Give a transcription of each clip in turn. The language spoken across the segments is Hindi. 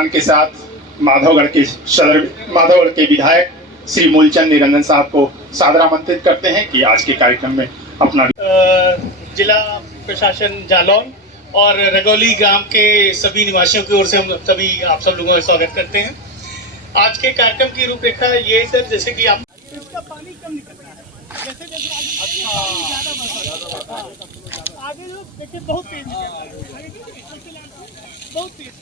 सम्मान के साथ माधवगढ़ के विधायक श्री मूलचंद निरंजन साहब को सादर आमंत्रित करते हैं कि आज के कार्यक्रम में अपना जिला प्रशासन जालौन और रगौली ग्राम के सभी निवासियों की ओर से हम सभी आप सब लोगों का स्वागत करते हैं। आज के कार्यक्रम की रूपरेखा ये सर, जैसे कि आप इसका पानी कम निकल रहा है, जैसे जैसे आगे लोग देखिए बहुत तेज बहुत तेज,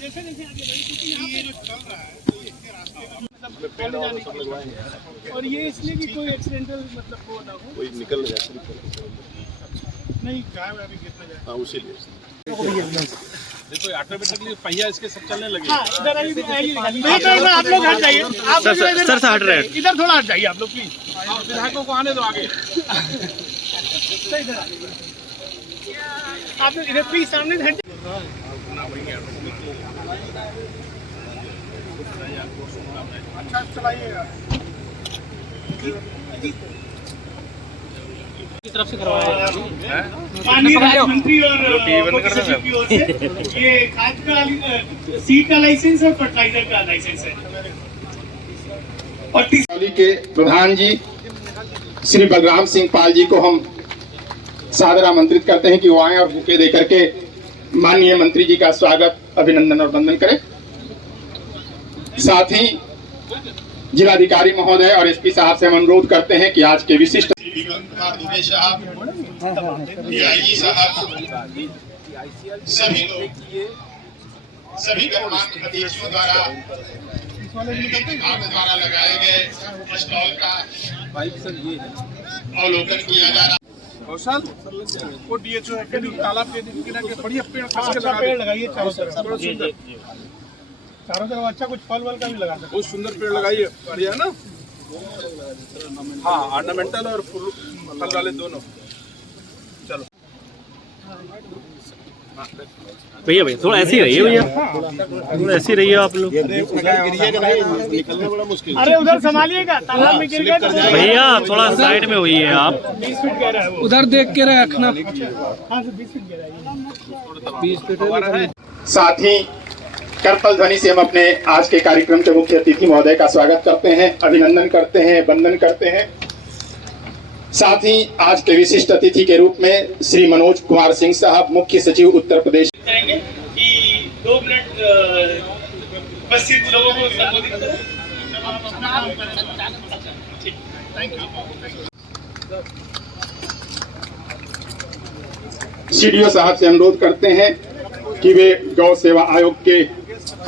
जैसे जैसे आगे बढ़े क्योंकि यहाँ पे जो चल रहा है मतलब पेड़ जाने के, और ये इसलिए कि कोई एक्सीडेंटल मतलब वो ना हो, कोई निकल जाए नहीं गाय अभी गिरना जाए। हाँ उसी लिए देखो ऑटोमेटिकली पहिया इसके सब चलने लगे। हाँ, इधर आइए, आप लोग हट जाइए, सर हट रहे हैं, इधर थोड़ा हट जाइए आप लोग प्लीज, विधायकों को आने दो आगे। आप लोग इधर प्लीज सामने हट अच्छा चलाइएगा की तरफ से करवाया माननीय राज्य और मुख्य सचिव की ओर से ये खाद का सीड का लाइसेंस और फर्टिलाइजर का लाइसेंस है। और के प्रधान जी श्री बलराम सिंह पाल जी को हम सादर आमंत्रित करते हैं कि वो आए और बुके दे करके माननीय मंत्री जी का स्वागत, अभिनंदन और वंदन करें। साथ ही जिलाधिकारी महोदय और एसपी साहब से हम अनुरोध करते हैं कि आज के विशिष्ट दुबे साहब, डीआईजी साहब, सभी लोग, सभी गणमान्य अतिथियों द्वारा लगाए गए स्टॉल का अवलोकन किया जा रहा है। कौशल वो डीएचओ तालाब के किनारे बढ़िया पेड़ लगाइए चारों तरफ अच्छा कुछ फल वल का भी लगा सकते, बहुत सुंदर पेड़ लगाइए, बढ़िया ना। हाँ ऑर्नामेंटल और फूल फल वाले दोनों। चलो भैया थोड़ा ऐसे ही रहिए, भैया थोड़ा ऐसे ही रहिए आप लोग। निकलना बड़ा मुश्किल। अरे उधर संभालिएगा, तालाब में गिर गए तो भैया थोड़ा साइड में होइए आप। 20 फीट कह रहा है वो, उधर देख के रखना। हाँ 20 फीट कह रहा है, 20 फीट। साथ ही करतल ध्वनि से हम अपने आज के कार्यक्रम के मुख्य अतिथि महोदय का स्वागत करते हैं, अभिनंदन करते हैं, वंदन करते हैं। साथ ही आज के विशिष्ट अतिथि के रूप में श्री मनोज कुमार सिंह साहब, मुख्य सचिव उत्तर प्रदेश, कि 2 मिनट उपस्थित लोगों को संबोधित करें। सीडीओ साहब से अनुरोध करते हैं कि वे गौ सेवा आयोग के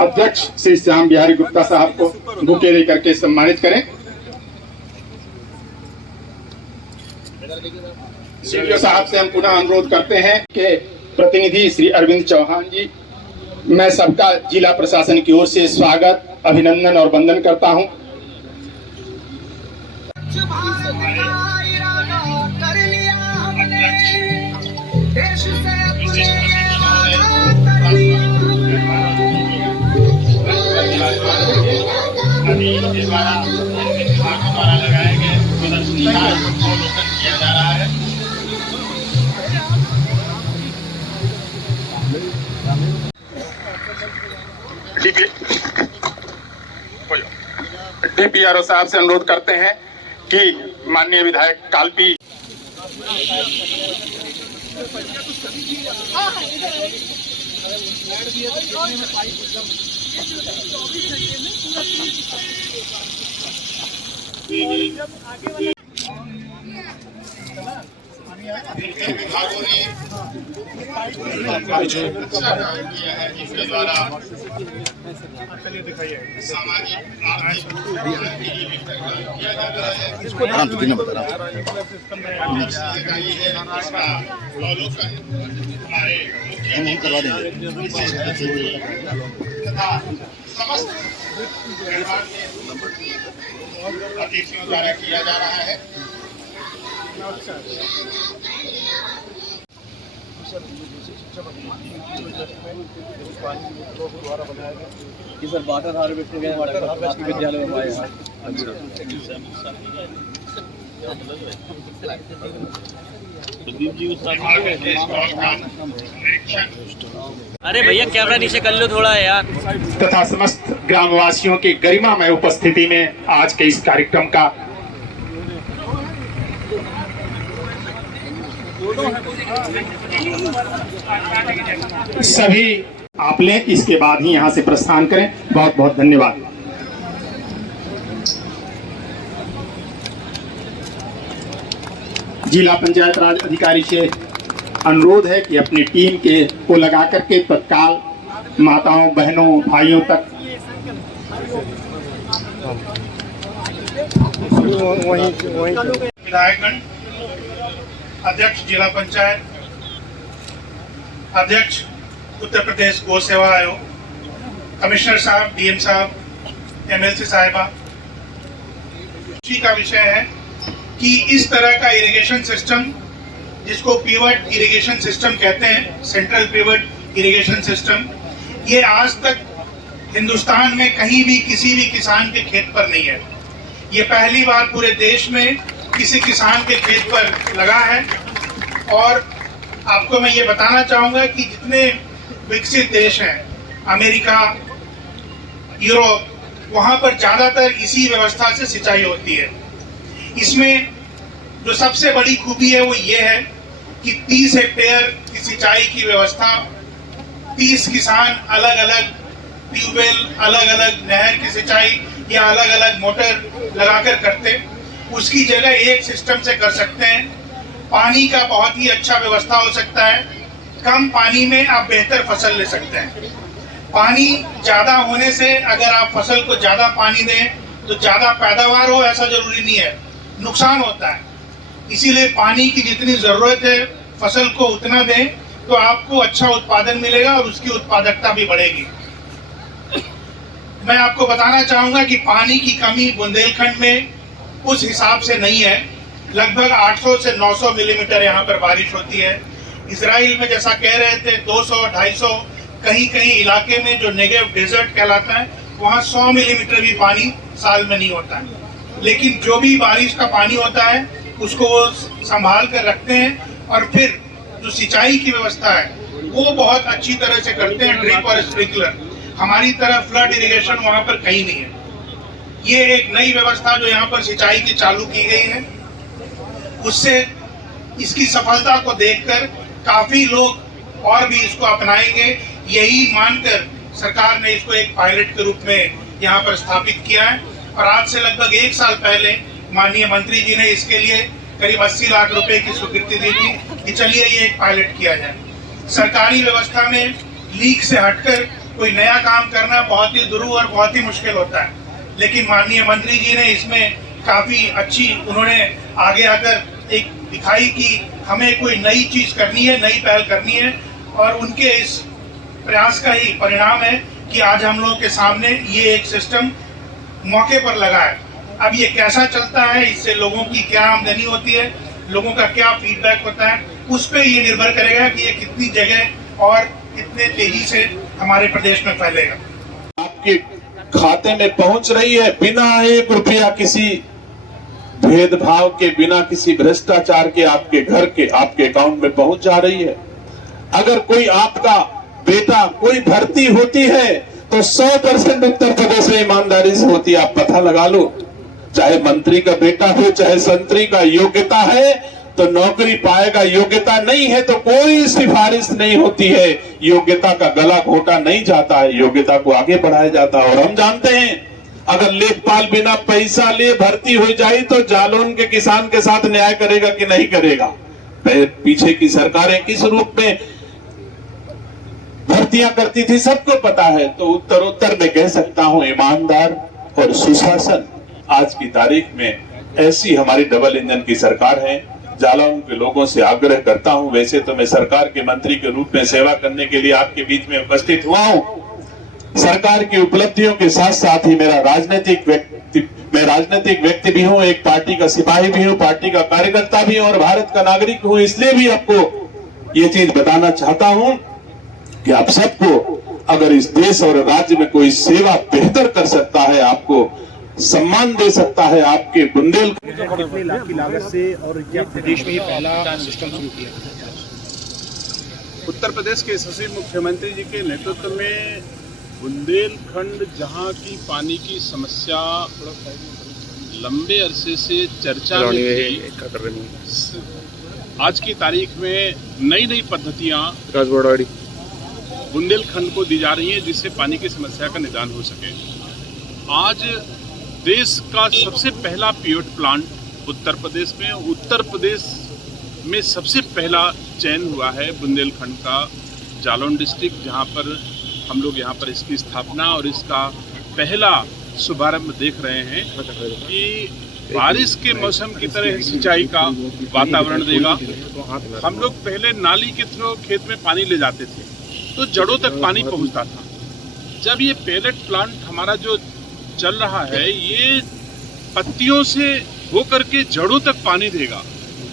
अध्यक्ष श्री श्याम बिहारी गुप्ता साहब को बुके दे करके सम्मानित करें। सीडीओ साहब से हम पुनः अनुरोध करते हैं कि प्रतिनिधि श्री अरविंद चौहान जी, मैं सबका जिला प्रशासन की ओर से स्वागत, अभिनंदन और वंदन करता हूं। द्वारा लगाए गए प्रदर्शनी का अवलोकन किया जा रहा है। डीपीआरओ साहब से अनुरोध करते हैं कि माननीय विधायक कालपी विभागों ने किया है, जिसके द्वारा सामाजिक आर्थिक किया जाता है। इसका अवलोकन हमारे तथा समस्त अतिथियों द्वारा किया जा रहा है। ये सर वाटर हार्वेस्टिंग है, वाटर हार्वेस्टिंग विद्यालय में आए हैं। अच्छा विभाग के स्टॉल का निरीक्षण अरे भैया कैमरा नीचे कर लो थोड़ा यार। तथा समस्त ग्रामवासियों की गरिमामय उपस्थिति में आज के इस कार्यक्रम का सभी आप लें, इसके बाद ही यहां से प्रस्थान करें। बहुत बहुत धन्यवाद। जिला पंचायत राज अधिकारी से अनुरोध है कि अपनी टीम के को लगा करके तत्काल माताओं, बहनों, भाइयों तक विधायकगण, अध्यक्ष जिला पंचायत, अध्यक्ष उत्तर प्रदेश गौ सेवा आयोग, कमिश्नर साहब, डीएम साहब, एमएलसी साहिबा, खुशी का विषय है कि इस तरह का इरिगेशन सिस्टम, जिसको पिवट इरिगेशन सिस्टम कहते हैं, सेंट्रल पिवट इरिगेशन सिस्टम, ये आज तक हिंदुस्तान में कहीं भी किसी भी किसान के खेत पर नहीं है। ये पहली बार पूरे देश में किसी किसान के खेत पर लगा है। और आपको मैं ये बताना चाहूंगा कि जितने विकसित देश हैं, अमेरिका, यूरोप, वहां पर ज्यादातर इसी व्यवस्था से सिंचाई होती है। इसमें जो सबसे बड़ी खूबी है वो ये है कि 30 हेक्टेयर की सिंचाई की व्यवस्था 30 किसान अलग अलग ट्यूबवेल, अलग अलग नहर की सिंचाई या अलग अलग मोटर लगाकर करते, उसकी जगह एक सिस्टम से कर सकते हैं। पानी का बहुत ही अच्छा व्यवस्था हो सकता है। कम पानी में आप बेहतर फसल ले सकते हैं। पानी ज्यादा होने से अगर आप फसल को ज्यादा पानी दें तो ज्यादा पैदावार हो, ऐसा जरूरी नहीं है, नुकसान होता है। इसीलिए पानी की जितनी जरूरत है फसल को उतना दें तो आपको अच्छा उत्पादन मिलेगा और उसकी उत्पादकता भी बढ़ेगी। मैं आपको बताना चाहूंगा कि पानी की कमी बुंदेलखंड में उस हिसाब से नहीं है। लगभग 800 से 900 मिलीमीटर यहाँ पर बारिश होती है। इजराइल में जैसा कह रहे थे 200, 250, कहीं कहीं इलाके में जो नेगेव डेजर्ट कहलाता है वहाँ 100 मिलीमीटर भी पानी साल में नहीं होता है। लेकिन जो भी बारिश का पानी होता है उसको वो संभाल कर रखते हैं और फिर जो सिंचाई की व्यवस्था है वो बहुत अच्छी तरह से करते हैं, ड्रिप और स्प्रिंकलर। हमारी तरह फ्लड इरिगेशन वहाँ पर कहीं नहीं है। ये एक नई व्यवस्था जो यहाँ पर सिंचाई की चालू की गई है, उससे इसकी सफलता को देखकर काफी लोग और भी इसको अपनाएंगे। यही मानकर सरकार ने इसको एक पायलट के रूप में यहाँ पर स्थापित किया है। और आज से लगभग 1 साल पहले माननीय मंत्री जी ने इसके लिए करीब 80 लाख रुपए की स्वीकृति दी थी कि चलिए ये एक पायलट किया जाए। सरकारी व्यवस्था में लीक से हटकर कोई नया काम करना बहुत ही दुरूह और बहुत ही मुश्किल होता है। लेकिन माननीय मंत्री जी ने इसमें काफी अच्छी, उन्होंने आगे आकर एक दिखाई कि हमें कोई नई चीज करनी है, नई पहल करनी है। और उनके इस प्रयास का ही परिणाम है कि आज हम लोगों के सामने ये एक सिस्टम मौके पर लगा है। अब ये कैसा चलता है, इससे लोगों की क्या आमदनी होती है, लोगों का क्या फीडबैक होता है, उस पर ये निर्भर करेगा कि ये कितनी जगह और कितने तेजी से हमारे प्रदेश में फैलेगा। आपके खाते में पहुंच रही है बिना 1 रुपया किसी भेदभाव के, बिना किसी भ्रष्टाचार के, आपके घर के, आपके अकाउंट में पहुंच जा रही है। अगर कोई आपका बेटा कोई भर्ती होती है तो 100% उत्तर प्रदेश में ईमानदारी से होती है। आप पता लगा लो, चाहे मंत्री का बेटा हो, चाहे संतरी का, योग्यता है तो नौकरी पाएगा, योग्यता नहीं है तो कोई सिफारिश नहीं होती है। योग्यता का गला घोटा नहीं जाता है, योग्यता को आगे बढ़ाया जाता है। और हम जानते हैं अगर लेखपाल बिना पैसा लिए भर्ती हो जाए तो जालौन के किसान के साथ न्याय करेगा कि नहीं करेगा। पीछे की सरकारें किस रूप में भर्तियां करती थी सबको पता है। तो उत्तर में कह सकता हूं ईमानदार और सुशासन आज की तारीख में ऐसी हमारी डबल इंजन की सरकार है। जालौन के लोगों से आग्रह करता हूं, वैसे तो मैं सरकार के मंत्री के रूप में सेवा करने के लिए आपके बीच में उपस्थित हुआ हूं। सरकार की उपलब्धियों के साथ साथ ही मैं राजनीतिक व्यक्ति भी हूं, एक पार्टी का सिपाही भी हूं, पार्टी का कार्यकर्ता भी हूं और भारत का नागरिक हूं। इसलिए भी आपको ये चीज बताना चाहता हूं कि आप सबको अगर इस देश और राज्य में कोई सेवा बेहतर कर सकता है, आपको सम्मान दे सकता है आपके बुंदेलखंड। कितने लाख की लागत से और क्या प्रदेश में ये पहला सिस्टम शुरू किया? उत्तर प्रदेश के यशस्वी मुख्यमंत्री जी के नेतृत्व में बुंदेलखंड, जहां की पानी की समस्या लंबे अरसे से चर्चा में थी, आज की तारीख में नई नई पद्धतियां बुंदेलखंड को दी जा रही हैं जिससे पानी की समस्या का निदान हो सके। आज देश का सबसे पहला पीओट प्लांट उत्तर प्रदेश में सबसे पहला चयन हुआ है बुंदेलखंड का जालौन डिस्ट्रिक्ट, जहां पर हम लोग यहाँ पर इसकी स्थापना और इसका पहला शुभारंभ देख रहे हैं कि बारिश के मौसम की तरह सिंचाई का वातावरण देगा। हम लोग पहले नाली के थ्रू खेत में पानी ले जाते थे तो जड़ों तक पानी पहुँचता था। जब ये पैलेट प्लांट हमारा जो चल रहा है, ये पत्तियों से होकर के जड़ों तक पानी देगा,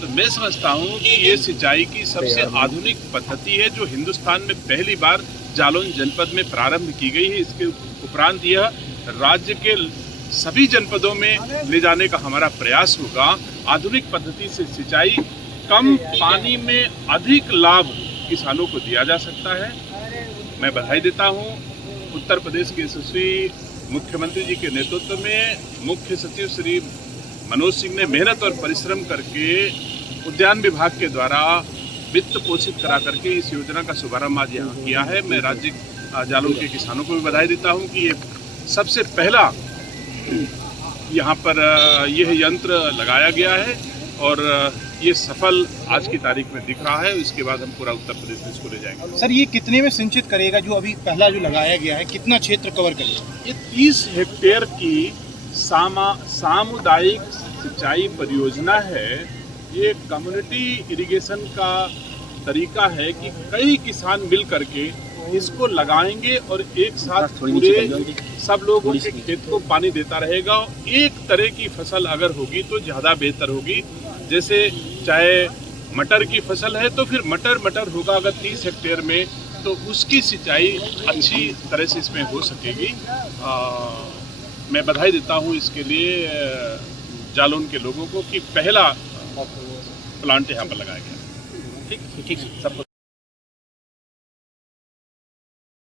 तो मैं समझता हूँ कि ये सिंचाई की सबसे आधुनिक पद्धति है जो हिंदुस्तान में पहली बार जालौन जनपद में प्रारंभ की गई है। इसके उपरांत यह राज्य के सभी जनपदों में ले जाने का हमारा प्रयास होगा। आधुनिक पद्धति से सिंचाई, कम पानी में अधिक लाभ किसानों को दिया जा सकता है। मैं बधाई देता हूँ उत्तर प्रदेश के यशस्वी मुख्यमंत्री जी के नेतृत्व में मुख्य सचिव श्री मनोज सिंह ने मेहनत और परिश्रम करके उद्यान विभाग के द्वारा वित्त पोषित करा करके इस योजना का शुभारंभ आज यहाँ किया है। मैं राज्य जालौन के किसानों को भी बधाई देता हूँ कि ये सबसे पहला यहाँ पर यह यंत्र लगाया गया है और ये सफल आज की तारीख में दिख रहा है। इसके बाद हम पूरा उत्तर प्रदेश में इसको ले जाएंगे। सर, ये कितने में सिंचित करेगा? जो अभी पहला जो लगाया गया है, कितना क्षेत्र कवर करेगा? ये 30 हेक्टेयर की सामुदायिक सिंचाई परियोजना है। ये कम्युनिटी इरिगेशन का तरीका है कि कई किसान मिल करके इसको लगाएंगे और एक साथ पूरे सब लोगों के खेत को पानी देता रहेगा। एक तरह की फसल अगर होगी तो ज़्यादा बेहतर होगी। जैसे चाहे मटर की फसल है तो फिर मटर होगा अगर 30 हेक्टेयर में, तो उसकी सिंचाई अच्छी तरह से इसमें हो सकेगी। मैं बधाई देता हूँ इसके लिए जालौन के लोगों को कि पहला प्लांट यहाँ पर लगाया गया। ठीक सबको